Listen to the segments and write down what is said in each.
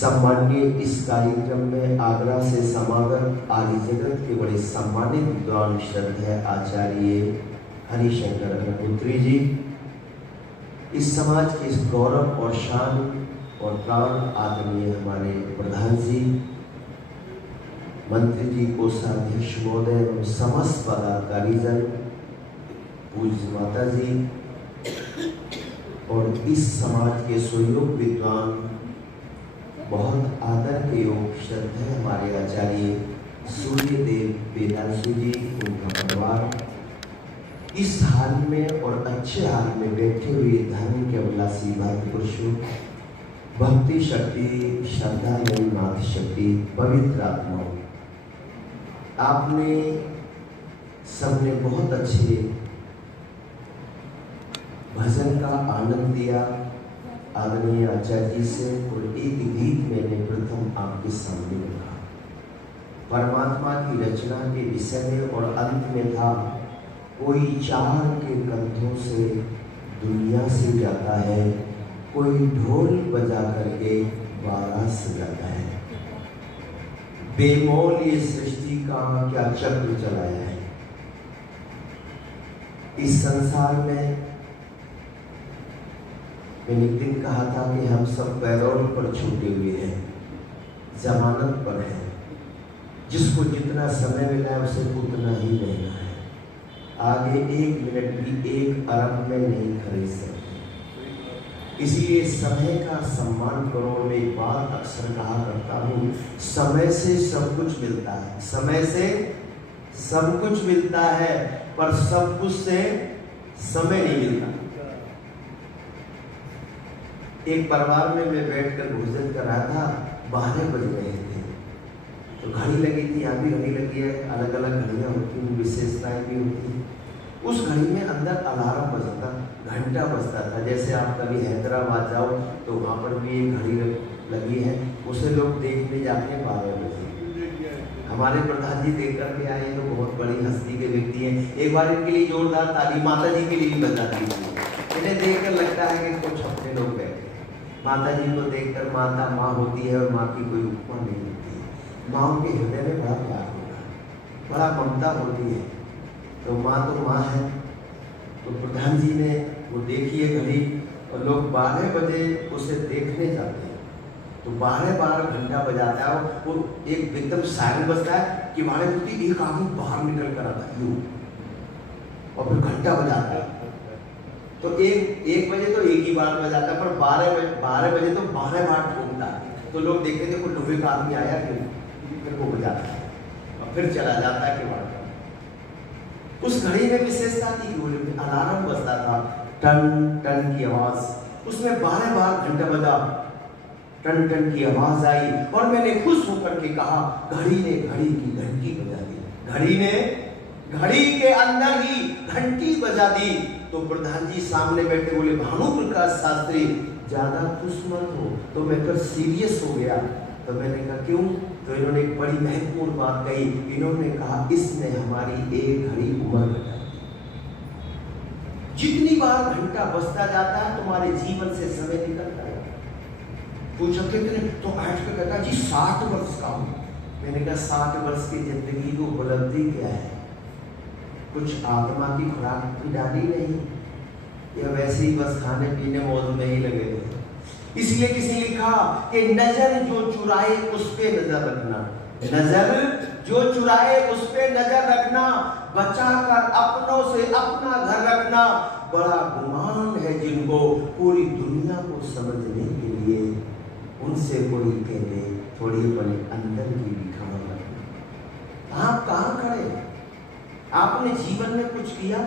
सम्मान्य इस कार्यक्रम में आगरा से समागत आदि जगत के बड़े सम्मानित विद्वान श्रद्धेय आचार्य हरिशंकर अग्निहोत्री जी, इस समाज के इस गौरव और शान और प्राण आदरणीय हमारे प्रधान जी, मंत्री जी, कोषाध्यक्ष महोदय एवं समस्त पदाधिकारी जन, पूज्य माता जी और इस समाज के स्वयोग विद्वान, बहुत आदर के योग श्रद्धेय हमारे आचार्य सूर्यदेव वेदांशु जी, उनका परिवार, इस हाल में और अच्छे हाल में बैठे हुए धर्म के अभिलाषी भक्त पुरुषों, भक्ति शक्ति, श्रद्धा नाथ शक्ति, पवित्र आत्माओं, आपने सबने बहुत अच्छे भजन का आनंद लिया आदरणीय आचार्य जी से। और एक गीत मैंने प्रथम आपके सामने रखा, परमात्मा की रचना के विषय में, और अंत में था कोई चार के कंधों से दुनिया से जाता है, कोई ढोल बजा करके बारात सजाता है, बेमोल ये सृष्टि का क्या चक्र चलाया है। इस संसार में मैंने एक दिन कहा था कि हम सब पैरोल पर छूटे हुए हैं, जमानत पर हैं, जिसको जितना समय मिला है उसे उतना ही रहना है, आगे एक मिनट भी एक अरब में नहीं खरीद सकते। इसलिए समय का सम्मान करो। मैं एक बात अक्सर कहा करता हूँ, समय से सब कुछ मिलता है, समय से सब कुछ मिलता है, पर सब कुछ से समय नहीं मिलता। एक परिवार में मैं बैठकर भोजन कर रहा था, 12 बज रहे थे, तो घड़ी लगी थी, यहाँ भी घड़ी लगी है, अलग अलग घड़ियाँ होती हैं, विशेषताएं भी होती हैं। उस घड़ी में अंदर अलार्म बजता, घंटा बजता था। जैसे आप कभी हैदराबाद जाओ तो वहाँ पर भी एक घड़ी लगी है, उसे लोग देखने जाते हैं 12 बजे। हमारे प्रधान जी देख कर के आए, तो बहुत बड़ी हस्ती के व्यक्ति हैं, एक बार इनके लिए जोरदार ताली माता जी के लिए भी बजा दी। इन्हें देख कर लगता है कि कुछ अपने लोग बैठे। माता जी को देखकर, माता माँ होती है और माँ की कोई उपमा नहीं होती है। माँ के हृदय में बड़ा प्यार होता है, बड़ा ममता होती है, तो माँ है। तो प्रधान जी ने वो देखी है घड़ी, और लोग 12 बजे उसे देखने जाते हैं, तो 12 घंटा बजाता है, वो एक एकदम सायरन बजता है कि 12 बजे एक आदमी बाहर निकल कर आता है यूं, और फिर घंटा बजाता है। तो एक बजे तो एक ही बार बजाता है, पर 12 बजे तो 12 बार ठोकता है। तो लोग देखते थे कोई लोहे का आदमी आया, फिर वो बजाता है और फिर चला जाता है कि बार। उस घड़ी में विशेषता थी, अलार्म बजता था, टन टन की आवाज, उसमें 12 बार घंटा बजा, टन टन की आवाज आई, और मैंने खुश होकर के कहा, घड़ी ने घड़ी की घंटी बजा दी, घड़ी ने घड़ी के अंदर ही घंटी बजा दी। तो प्रधान जी सामने बैठे बोले, भानु प्रकाश शास्त्री ज्यादा खुश मत हो। तो मैं फिर सीरियस हो गया। तो मैंने कहा क्यों? तो इन्होंने एक बड़ी महत्वपूर्ण बात कही। इन्होंने कहा, इसने हमारी एक घड़ी उम्र घटाई। जितनी बार घंटा बजता जाता है तुम्हारे जीवन से समय निकलता है। पूछो कितने? तो आज का कहता जी 60 वर्ष का हूं। मैंने कहा 60 वर्ष की जिंदगी को उपलब्धि क्या है? कुछ आत्मा की खुराक भी डाली नहीं, या वैसे ही बस खाने पीने मौज में ही लगे थे। इसलिए किसी ने लिखा कि नजर जो चुराए उस पे नजर रखना, नजर जो चुराए उस पे नजर रखना, बचाकर अपनों से अपना घर रखना। बड़ा गुमान है जिनको पूरी दुनिया को समझने के लिए उनसे कोई कह दे थोड़ी अपने अंदर की भी खबर रखना। आप कहाँ खड़े? आपने जीवन में कुछ किया,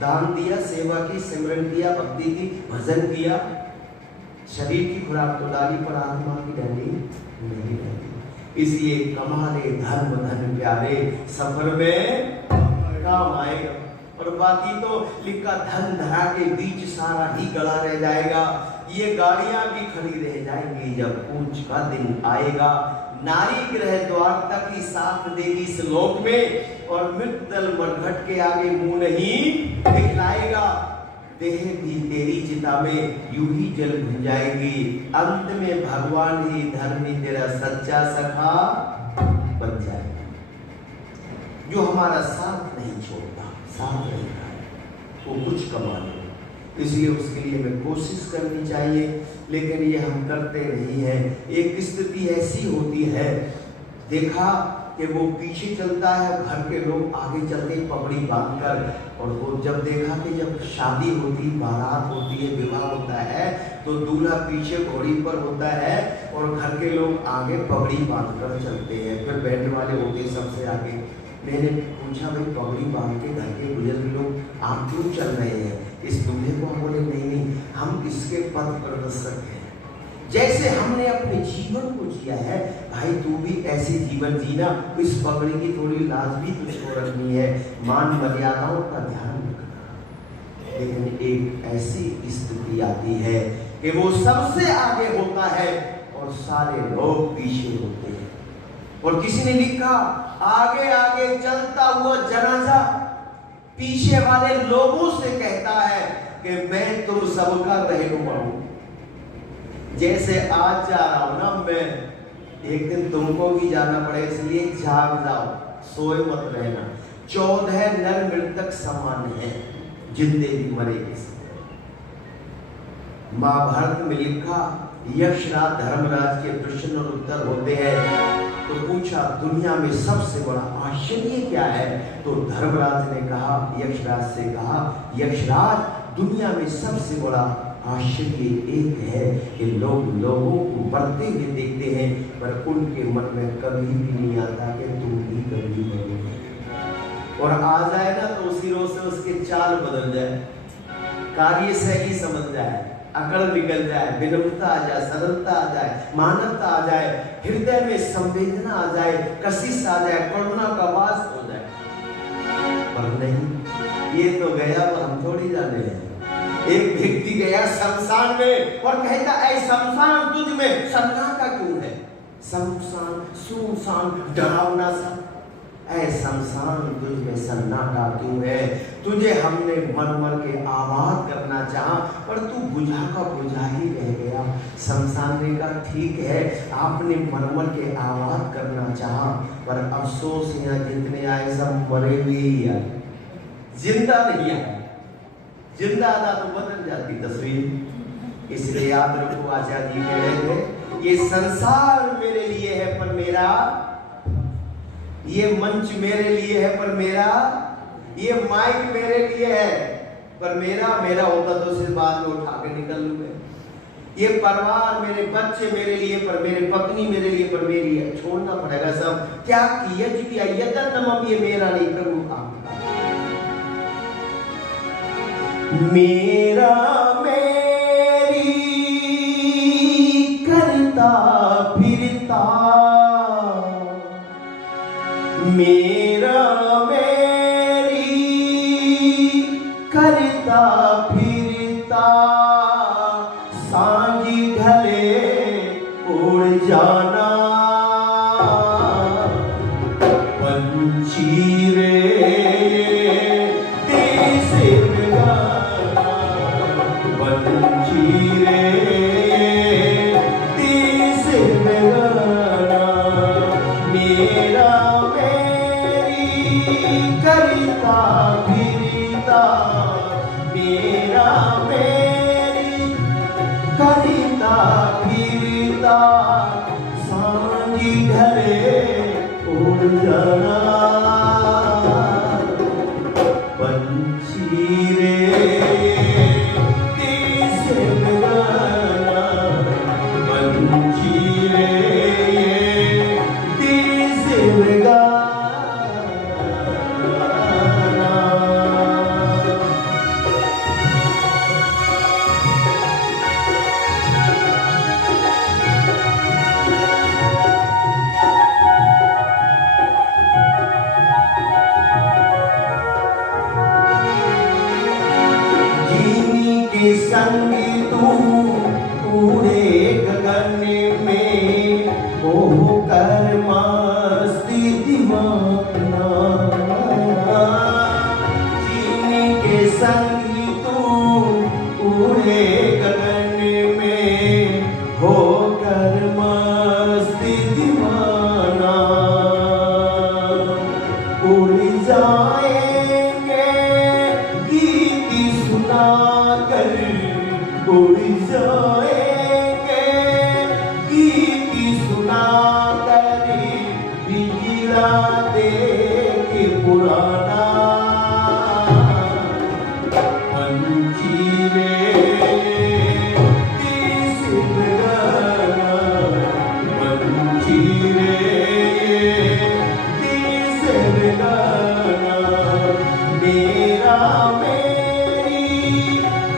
दान दिया, सेवा की, सिमरन किया, भक्ति की, भजन किया, शरीर की खुराक तो डाली, पर आत्मा की डाली नहीं डाली। इसलिए कमाले धर्म धन प्यारे, सफर में काम आएगा। और बाकी तो लिखा, धन धरा के बीच सारा ही गड़ा रह जाएगा, ये गाड़ियां भी खड़ी रह जाएंगी जब पूछ का दिन आएगा। नारी ग्रह द्वार तक ही साथ देगी इस लोक में, और मृतदल मरघट के आगे मुंह नहीं दिखलाएगा। देह भी तेरी चिता में यूं ही जल भुन जाएगी। अंत में भगवान ही धर्म ही तेरा सच्चा सखा बन जाएगा, जो हमारा साथ नहीं छोड़ता, साथ रहता है, वो कुछ कमा ले। इसलिए उसके लिए हमें कोशिश करनी चाहिए, लेकिन ये हम करते नहीं हैं। एक स्थिति ऐसी होती है, देखा कि वो पीछे चलता है, घर के लोग आगे चलते पगड़ी बांधकर, और वो जब देखा कि जब शादी होती, बारात होती है, विवाह होता है, तो दूल्हा पीछे घोड़ी पर होता है और घर के लोग आगे पगड़ी बांधकर चलते हैं। फिर बैंड वाले होते सबसे आगे। मैंने पूछा, भाई पगड़ी बांध के घर के बुजुर्ग लोग आप क्यों चल रहे हैं? इस दूल्हे को हम बोले, नहीं, हम इसके पथ प्रदर्शक हैं। जैसे हमने अपने जीवन को जिया है, भाई तू भी ऐसे जीवन जीना। इस पगड़ी की थोड़ी लाज भी तुझको रखनी है, मान मर्यादाओं का ध्यान रखना। लेकिन एक ऐसी स्थिति आती है कि वो सबसे आगे होता है और सारे लोग पीछे होते हैं। और किसी ने लिखा, आगे आगे चलता हुआ जनाजा पीछे वाले लोगों से कहता है कि मैं तुम सबका रहनुमा हूं। जैसे आज जा रहा हूं ना मैं, एक दिन तुमको भी जाना पड़े, इसलिए जाग जाओ, सोए मत रहना। 14 नर मृतक समान है, जिंदे भी मरेगी। महाभारत में लिखा, यक्षराज धर्मराज के प्रश्न और उत्तर होते हैं। तो पूछा, दुनिया में सबसे बड़ा आश्चर्य क्या है? तो धर्मराज ने कहा, यक्षराज से कहा, यक्षराज दुनिया में सबसे बड़ा आश्चर्य एक है कि लोग लोगों को बढ़ते हुए देखते हैं, पर उनके मन में कभी भी नहीं आता कि तुम भी कभी बढ़ोगे। और आ जाए ना तो उसी रोज से उसके चाल बदल जाए, कार्य शैली समझ जाए, अकड़ निकल जाए, विनम्रता आ जाए, सरलता आ जाए, मानवता आ जाए, हृदय में संवेदना आ जाए, कशिश आ जाए, करुणा का वास हो जाए। पर नहीं, ये तो गया और हम थोड़ी जाने हैं। एक व्यक्ति गया शमशान में और कहता, ऐ शमशान तुझ में सन्नाटा क्यों है? शमशान सुनसान डरावना सा, ऐ शमशान तुझ में सन्नाटा क्यों है? तुझे हमने मर मर के आबाद करना चाहा, पर तू बुझा का बुझा ही रह गया। शमशान ने कहा, ठीक है, आपने मर मर के आबाद करना चाहा, पर अफसोस यहाँ जितने आए सब मरे हुए ही आए, जिंदा नहीं आए। जिंदा आता तो बदल जाती तस्वीर। इसलिए याद रखो, आचार्य जी कह रहे थे, ये संसार मेरे लिए है पर मेरा, ये मंच मेरे लिए है पर मेरा, ये माइक मेरे लिए है पर मेरा, मेरा होता तो सिर्फ बाद में उठा के निकल लूंगा। ये परिवार, मेरे बच्चे मेरे लिए पर मेरे पत्नी मेरे लिए पर मेरी है, छोड़ना पड़ेगा सब। क्या किया जी किया, यतन ये मेरा नहीं, प्रभु आपका। मेरा मेरी करता फिरता, मेरा मेरी करता फिरता, सांझी ढले उड़ जाना, पंछी रे देश में गाना, पंछी रे देश में गाना, मेरा करता फिरता, मेरा मेरी करता फिरता, सांझी ढले उड़ जाना, पंछी रे देश में गाना, पंछी रे देश में गाना। संग तू पूरे गगन में हो कर मस्ती दीवाना, जीने के संग तू कर उड़ जाएंगे, गीत सुना कर बिगड़ा देंगे पुराना। पंछी रे दिस लगाना, पंछी रे दिस लगाना, मेरा मेरी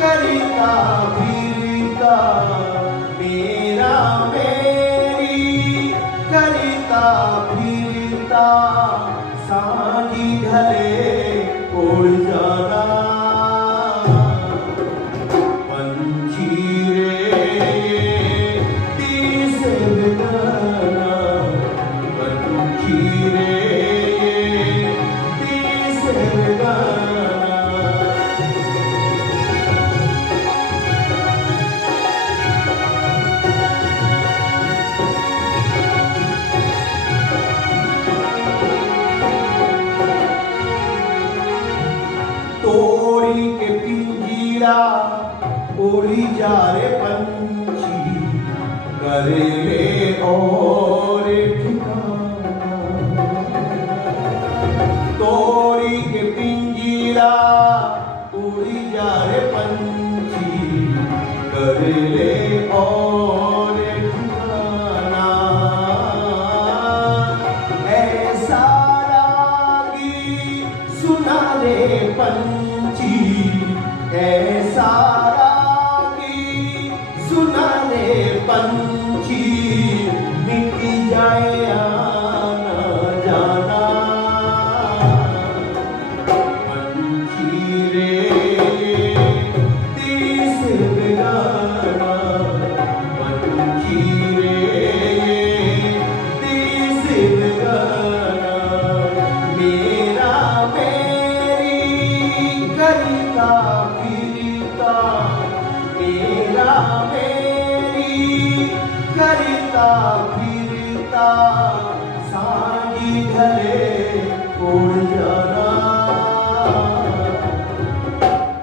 करता फिरता, मेरा मेरी करता फिरता, सांझी ढले उड़ जाना। पंछी रे दिस लगाना, पंछी रे दिस लगाना। तोड़ी के पिंजीरा उड़ी जा रे पंछी, करे ले और ठिकाना। तोड़ी के पिंजीरा उड़ी जा रे पंछी, करे ले और ठिकाना। ऐसा रागी सुना रे पंछी, ऐसा रागी सुना रे पंछी, मिट जाए आना जाना। पंछी रे दिस लगाना, पंछी रे दिस लगाना, मेरा मेरी करता फिरता, मेरा मेरी करता फिरता, सांझी ढले उड़ जाना।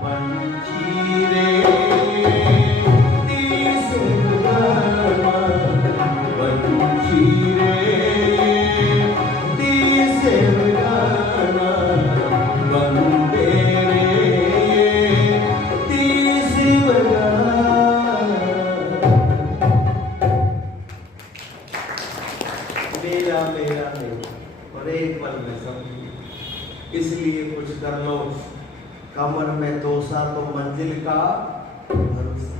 पंछी रे दिस लगाना, पंछी रे दिस लगाना, बंदे रे दिस लगाना। मेरा मेरा मेरा और एक पल में समझो, इसलिए कुछ कर लो, कमर में दोसा तो मंजिल का भरोसा।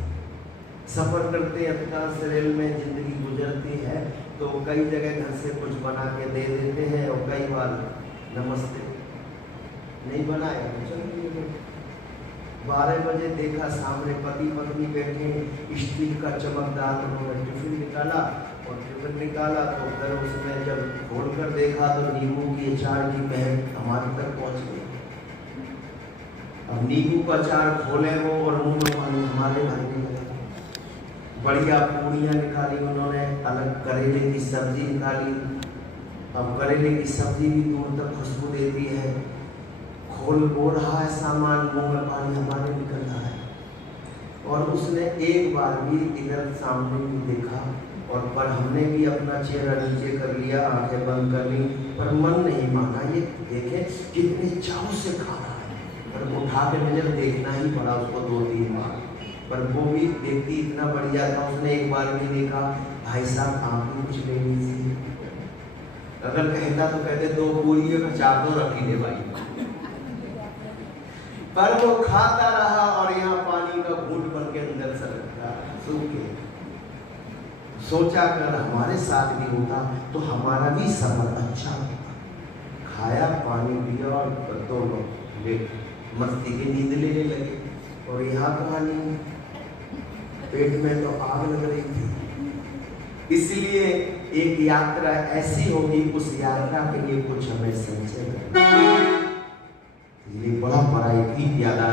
सफर करते अधिकांश रेल में जिंदगी गुजरती है, तो कई जगह घर से कुछ बना के दे देते हैं, और कई बार नमस्ते नहीं बनाए। 12 बजे देखा सामने पति पत्नी बैठे, स्टील का चमकदार उन्होंने टिफिन निकाला, और टिफिन निकाला तो फिर उसमें जब खोल कर देखा तो नींबू की अचार की महक हमारे तक पहुंच गई। अब नींबू का अचार खोले वो और मुंह में पानी हमारे भरने लगा। बढ़िया पूड़ियाँ निकाली उन्होंने, अलग करेले की सब्जी निकाली। अब करेले की सब्जी भी दूर तक खुशबू देती है। खोल बोल रहा है सामान, मुंह में पानी हमारे निकल रहा है। और उसने एक बार भी इधर सामने नहीं देखा, और पर हमने भी अपना चेहरा नीचे कर लिया, आंखें बंद कर ली, पर मन नहीं माना। ये देखे कितने चाव से खा रहा है, पर उठा के नजर देखना ही पड़ा उसको 2-3 बार, पर वो भी देखती इतना बढ़िया था, उसने एक बार भी देखा। भाई साहब आप भी कुछ ले लीजिए। अगर कहता तो कहते 2 पूरियों का 4 तो रख ही दे भाई, पर वो खाता रहा और यहाँ पानी का घूंट बन के अंदर से रखा सूखे। सोचा अगर हमारे साथ भी होता तो हमारा भी सफर अच्छा होता। खाया पानी पिया और दोनों मस्ती की नींद लेने लगे। और यहाँ कहानी पेट में तो आग लग रही थी। इसलिए एक यात्रा ऐसी होगी, उस यात्रा के लिए कुछ हमें संचय करना। ये बड़ा बड़ा एक गीत याद आ